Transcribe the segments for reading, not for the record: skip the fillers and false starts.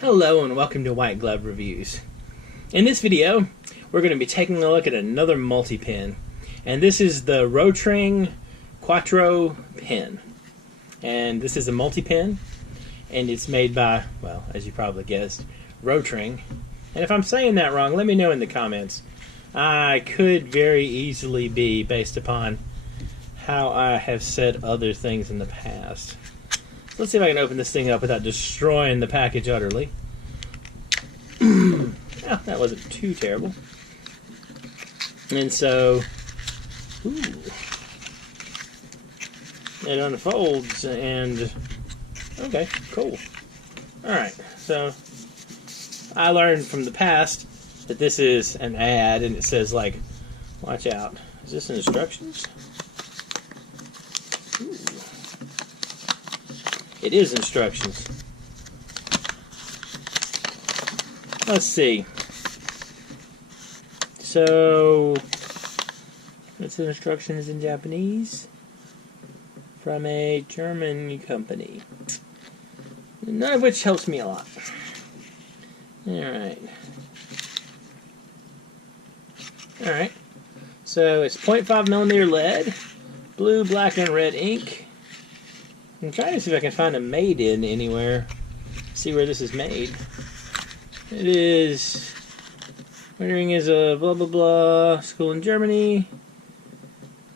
Hello and welcome to White Glove Reviews. In this video, we're going to be taking a look at another multi-pen, and this is the rOtring Quattro-Pen. And this is a multi-pen, and it's made by, well, as you probably guessed, rOtring. And if I'm saying that wrong, let me know in the comments. I could very easily be, based upon how I have said other things in the past. Let's see if I can open this thing up without destroying the package utterly. Oh, that wasn't too terrible. And so, ooh, it unfolds and, okay, cool. Alright, so I learned from the past that this is an ad and it says, like, watch out. Is this instructions? Ooh. It is instructions. Let's see. So, it's the instructions in Japanese from a German company. None of which helps me a lot. Alright. Alright. So, it's 0.5mm lead, blue, black, and red ink. I'm trying to see if I can find a made in anywhere. See where this is made. It is... Rotring is a blah blah blah school in Germany.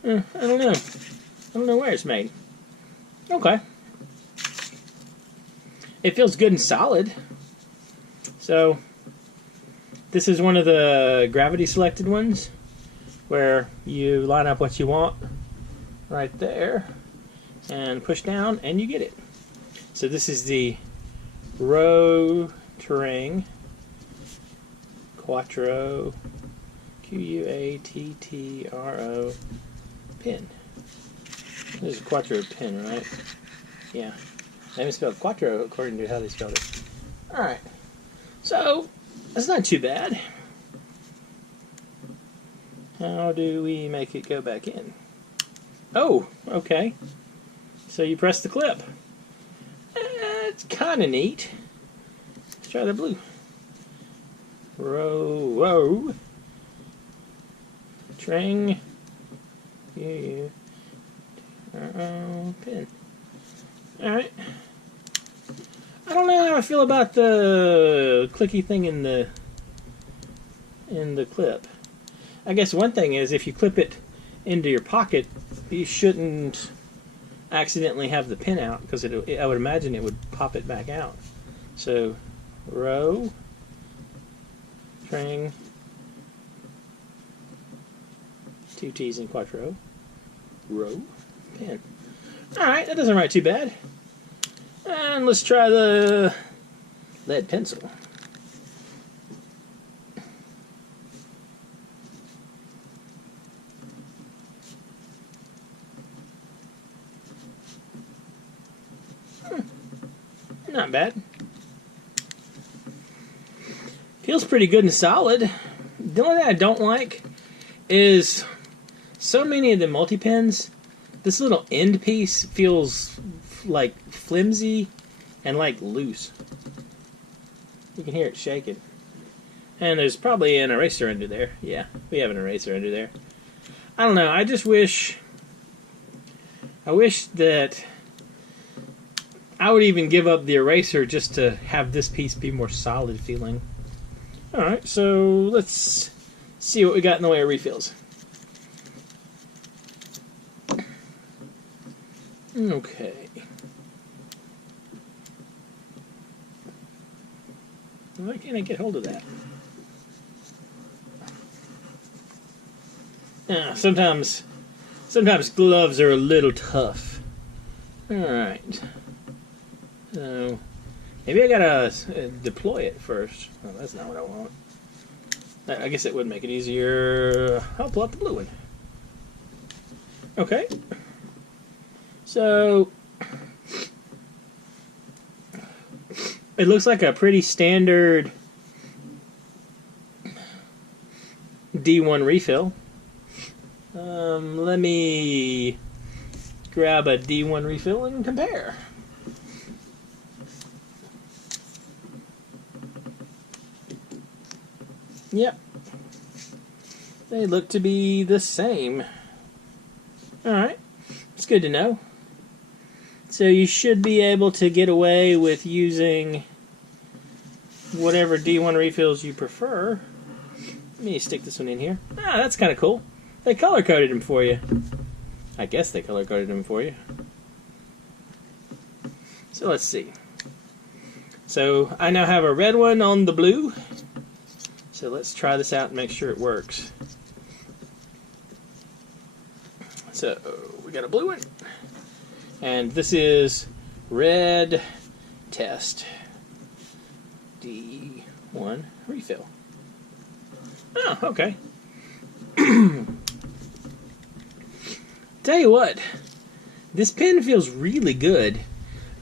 I don't know. I don't know where it's made. Okay. It feels good and solid. So, this is one of the gravity selected ones where you line up what you want right there and push down and you get it. So this is the rOtring Quattro, Q-U-A-T-T-R-O pen. This is a Quattro pen, right? Yeah. They haven't spelled Quattro according to how they spelled it. Alright. So, that's not too bad. How do we make it go back in? Oh, okay. So you press the clip. It's kind of neat. Let's try the blue. rOtring. Pen. Alright. I don't know how I feel about the clicky thing in the clip. I guess one thing is if you clip it into your pocket, you shouldn't accidentally have the pin out, because I would imagine it would pop it back out. So, rOtring, two T's in Quattro, pen. Alright, that doesn't write too bad. And let's try the lead pencil. Not bad. Feels pretty good and solid. The only thing I don't like is so many of the multi-pens, this little end piece feels like flimsy and like loose. You can hear it shaking. And there's probably an eraser under there. Yeah, we have an eraser under there. I don't know, I wish that I would even give up the eraser just to have this piece be more solid feeling. Alright, so let's see what we got in the way of refills. Okay. Why can't I get hold of that? Sometimes gloves are a little tough. Alright. So, maybe I gotta deploy it first. Oh, that's not what I want. I guess it would make it easier. I'll pull out the blue one. Okay. So, it looks like a pretty standard D1 refill. Let me grab a D1 refill and compare. Yep. They look to be the same. Alright. It's good to know. So you should be able to get away with using whatever D1 refills you prefer. Let me stick this one in here. Ah, that's kind of cool. They color-coded them for you. I guess they color-coded them for you. So let's see. So I now have a red one on the blue. So let's try this out and make sure it works. So we got a blue one. And this is red test. D1 refill. Oh, okay. Tell you what, this pen feels really good.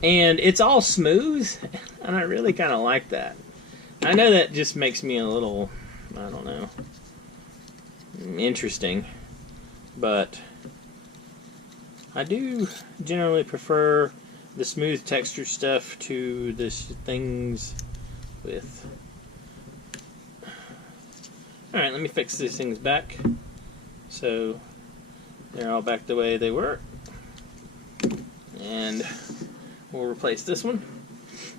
And it's all smooth, and I really kind of like that. I know that just makes me a little, I don't know, interesting. But I do generally prefer the smooth texture stuff to the things with. Alright, let me fix these things back so they're all back the way they were. And we'll replace this one.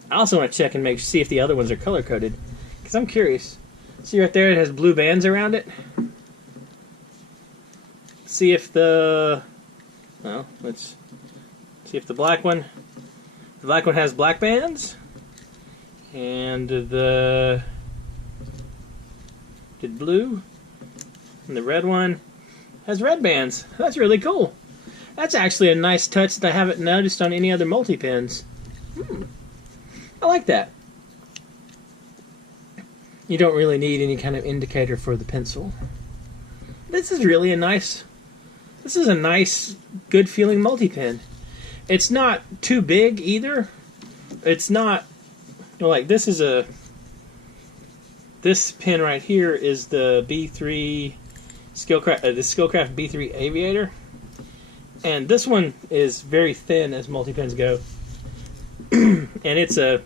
I also want to check and see if the other ones are color coded, because I'm curious. See right there, it has blue bands around it. See if the let's see if the black one has black bands, and the blue and the red one has red bands. That's really cool. That's actually a nice touch that I haven't noticed on any other multi-pens. I like that. You don't really need any kind of indicator for the pencil. This is really a nice, good feeling multi-pen. It's not too big either. It's not, like this pen right here is the B3 Skillcraft, the Skillcraft B3 Aviator. And this one is very thin as multi-pens go. And it's a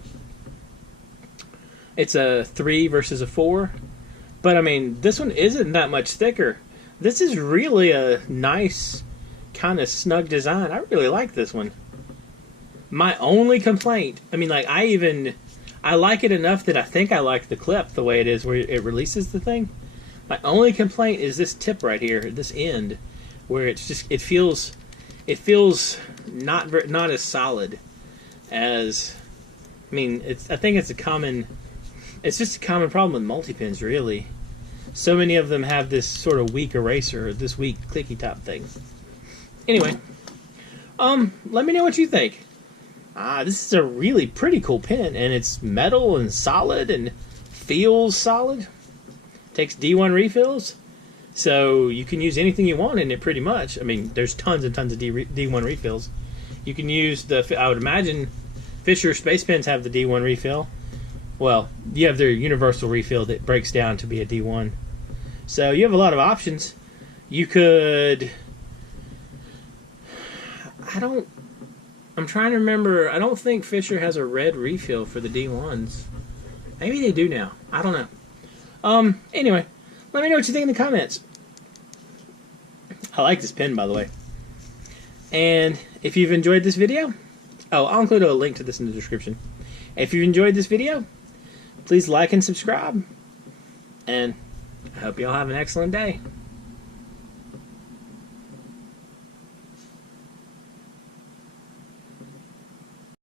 3 versus a 4. But I mean, this one isn't that much thicker. This is really a nice kind of snug design. I really like this one. My only complaint, I mean, like I like it enough that I think I like the clip the way it is where it releases the thing. My only complaint is this tip right here, this end, where it feels not as solid as, I mean, I think it's just a common problem with multi-pens, really. So many of them have this sort of weak eraser, this weak clicky top thing. Anyway, let me know what you think. This is a really pretty cool pen, and it's metal and solid and feels solid. Takes D1 refills, so you can use anything you want in it pretty much. I mean, there's tons and tons of D1 refills. You can use I would imagine Fisher Space Pens have the D1 refill. Well, you have their universal refill that breaks down to be a D1. So you have a lot of options. You could, I'm trying to remember, I don't think Fisher has a red refill for the D1s. Maybe they do now. I don't know. Anyway, let me know what you think in the comments. I like this pen, by the way. And if you've enjoyed this video, I'll include a link to this in the description. If you've enjoyed this video, please like and subscribe. And I hope you all have an excellent day.